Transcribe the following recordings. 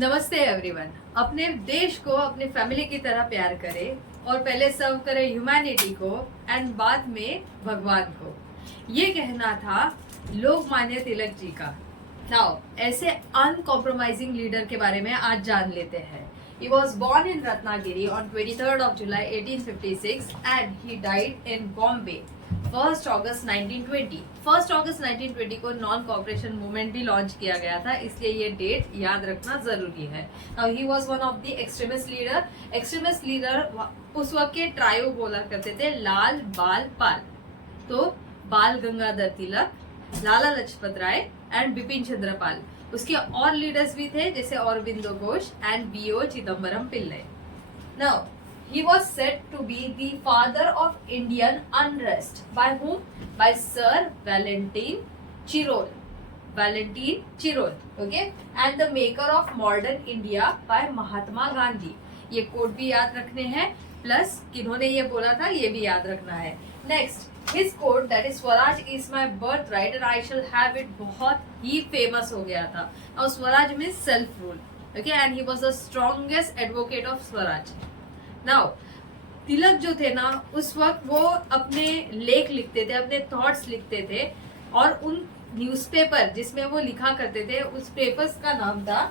नमस्ते एवरीवन। अपने देश को अपने फैमिली की तरह प्यार करें और पहले सर्व करें ह्यूमैनिटी को एंड बाद में भगवान को। ये कहना था लोकमान्य तिलक जी का। नाउ ऐसे अनकॉम्प्रोमाइजिंग लीडर के बारे में आज जान लेते हैं। He was born in Ratnagiri on 23rd of July 1856 and he died in Bombay 1st August 1920। 1st August 1920 को नॉन कॉपरेशन मूवमेंट भी लॉन्च किया गया था, इसलिए ये डेट याद रखना जरूरी है। Now he was one of the extremist leader। Extremist leader उस वक्त के ट्रायो बोला करते थे लाल बाल पाल। तो बाल गंगाधर तिलक, लाला लजपत राय एंड बिपिन चंद्र पाल। उसके और लीडर्स भी थे जैसे Aurobindo Ghosh and VO Chidambaram Pillai. Now he was said to be the father of Indian unrest by whom? By Sir Valentine Chirol, okay, and the maker of modern India by Mahatma Gandhi। ये code भी याद रखने हैं, plus किन्होंने ये बोला था ये भी याद रखना है। Next, his quote that is Swaraj is my birthright and I shall have it बहुत ही फेमस हो गया था। और Swaraj means self rule, okay, and he was the strongest advocate of Swaraj. Now Tilak जो थे ना, उस वक्त वो अपने लेख लिखते थे, अपने थॉट्स लिखते थे और उन न्यूज़पेपर जिसमें वो लिखा करते थे उस पेपर्स का नाम था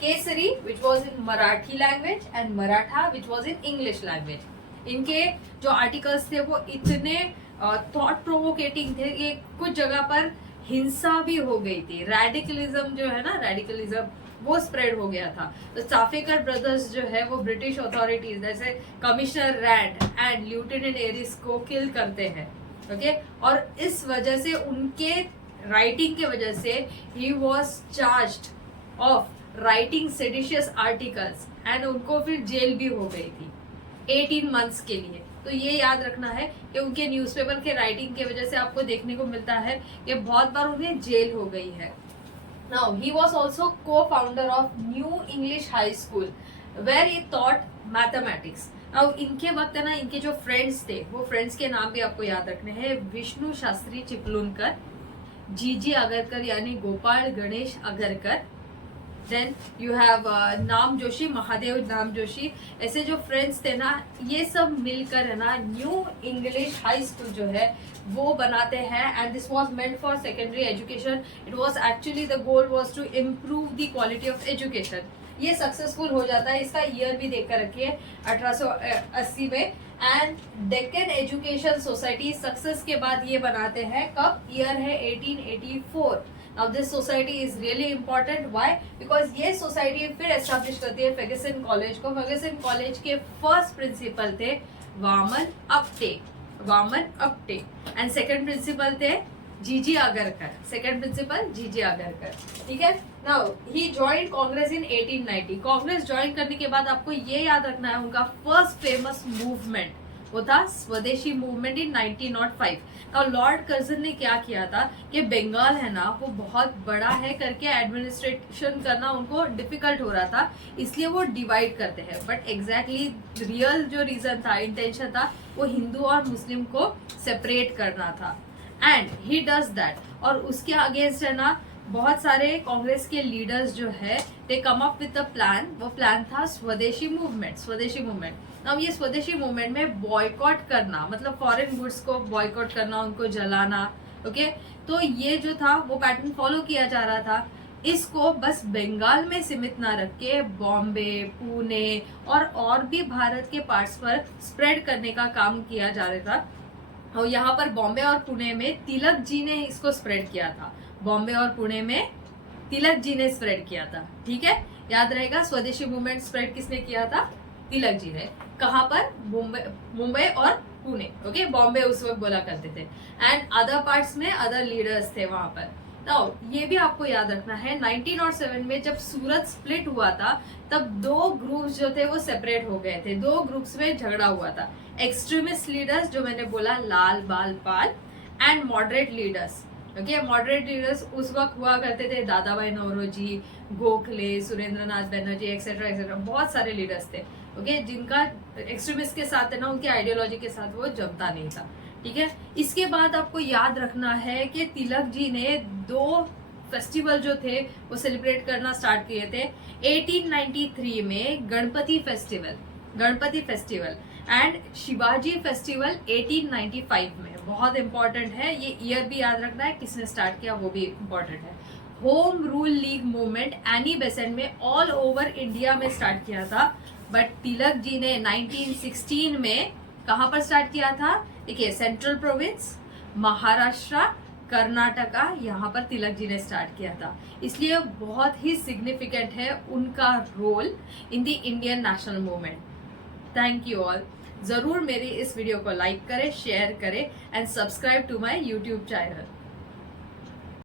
Kesari which was in Marathi language and Maratha which was in English language. इनके जो आर्टिकल्स थे वो इतने थॉट प्रोवोकेटिंग थे कि कुछ जगह पर हिंसा भी हो गई थी। रेडिकलिज्म जो है ना, रेडिकलिज्म वो स्प्रेड हो गया था। तो चाफेकर ब्रदर्स जो है वो ब्रिटिश अथॉरिटीज जैसे commissioner Rand and lieutenant Ayerst को किल करते हैं, ओके। और इस वजह से उनके राइटिंग के वजह से he was charged of writing seditious articles and उनको फिर जेल भी हो गई थी 18 मंथ्स के लिए। तो ये याद रखना है कि उनके न्यूज़पेपर के राइटिंग की वजह से आपको देखने को मिलता है कि बहुत बार उन्हें जेल हो गई है। Now he was also co-founder of New English High School where he taught mathematics। अब इनके वक्त है ना, इनके जो फ्रेंड्स थे वो फ्रेंड्स के नाम भी आपको याद रखने हैं। विष्णु शास्त्री चिपलुनकर, जीजी अगरकर यानी Gopal Ganesh Agarkar, then you have Namjoshi, Mahadev नाम जोशी। ऐसे जो फ्रेंड्स थे ना, ये सब मिलकर है ना न्यू इंग्लिश हाई स्कूल जो है वो बनाते हैं and this was meant for secondary education. It was actually the goal was to improve the quality of education. ये सक्सेसफुल हो जाता है। इसका ईयर भी देख कर रखिए 1880 में। And Deccan education society success के बाद ये बनाते हैं, कब? ईयर है 1884। Now this society is really important. Why? Because ये सोसाइटी फिर एस्टेब्लिश करती है फर्ग्यूसन कॉलेज को। फर्ग्यूसन कॉलेज के फर्स्ट प्रिंसिपल थे Vaman Apte and second principal थे जीजी अगरकर। सेकंड प्रिंसिपल जीजी अगरकर, ठीक है। Now he joined Congress in 1890। Congress join करने के बाद आपको ये याद रखना है उनका फर्स्ट फेमस मूवमेंट वो था स्वदेशी मूवमेंट इन 1905। और लॉर्ड कर्जन ने क्या किया था कि बंगाल है ना वो बहुत बड़ा है करके एडमिनिस्ट्रेशन करना उनको डिफिकल्ट हो रहा था, इसलिए वो डिवाइड करते हैं। बट एग्जैक्टली रियल जो रीजन था, इंटेंशन था, वो हिंदू और मुस्लिम को सेपरेट करना था एंड ही डज दैट। और उसके अगेंस्ट है ना बहुत सारे कांग्रेस के लीडर्स जो है they come up with a plan. वो प्लान था स्वदेशी मूवमेंट। अब ये स्वदेशी मूवमेंट में बॉयकॉट करना, मतलब फॉरेन गुड्स को बॉयकॉट करना, उनको जलाना, ओके। तो ये जो था वो पैटर्न फॉलो किया जा रहा था। इसको बस बंगाल में सीमित ना रख के बॉम्बे, पुणे और भी भारत के पार्ट्स पर स्प्रेड करने का काम किया जा रहा था। और यहाँ पर बॉम्बे और पुणे में तिलक जी ने इसको स्प्रेड किया था। बॉम्बे और पुणे में तिलक जी ने स्प्रेड किया था, ठीक है। याद रहेगा स्वदेशी मूवमेंट स्प्रेड किसने किया था? तिलक जी ने। कहाँ पर? मुंबई और पुणे, ओके। बॉम्बे उस वक्त बोला करते थे एंड अदर पार्ट्स में अदर लीडर्स थे वहां पर। नाउ ये भी आपको याद रखना है 1907 में जब सूरत स्प्लिट हुआ था तब दो ग्रुप्स जो थे वो सेपरेट हो गए थे। दो ग्रुप्स में झगड़ा हुआ था। एक्सट्रीमिस्ट लीडर्स जो मैंने बोला Lal Bal Pal and moderate leaders, okay. Moderate leaders उस वक्त हुआ करते थे Dadabhai Naoroji, Gokhale, Surendranath Banerjee etcetera etcetera, बहुत सारे लीडर्स थे, ओके, जिनका एक्सट्रीमिस्ट के साथ है ना उनकी आइडियोलॉजी के साथ वो जमता नहीं था, ठीक है। इसके बाद आपको याद रखना है कि तिलक जी ने दो फेस्टिवल जो थे वो सेलिब्रेट करना स्टार्ट किए थे 1893 में Ganpati festival and Shivaji festival 1895 में। बहुत इंपॉर्टेंट है, ये ईयर भी याद रखना है, किसने स्टार्ट किया वो भी इंपॉर्टेंट है। Home rule league movement Annie Besant में ऑल ओवर इंडिया में स्टार्ट किया था, बट तिलक जी ने 1916 में कहां पर स्टार्ट किया था? देखिए, सेंट्रल प्रोविंस, महाराष्ट्र, कर्नाटका, यहाँ पर तिलक जी ने स्टार्ट किया था। इसलिए बहुत ही सिग्निफिकेंट है उनका role in the Indian national movement. Thank you all. जरूर मेरी इस वीडियो को लाइक करें, शेयर करें and subscribe to my YouTube channel.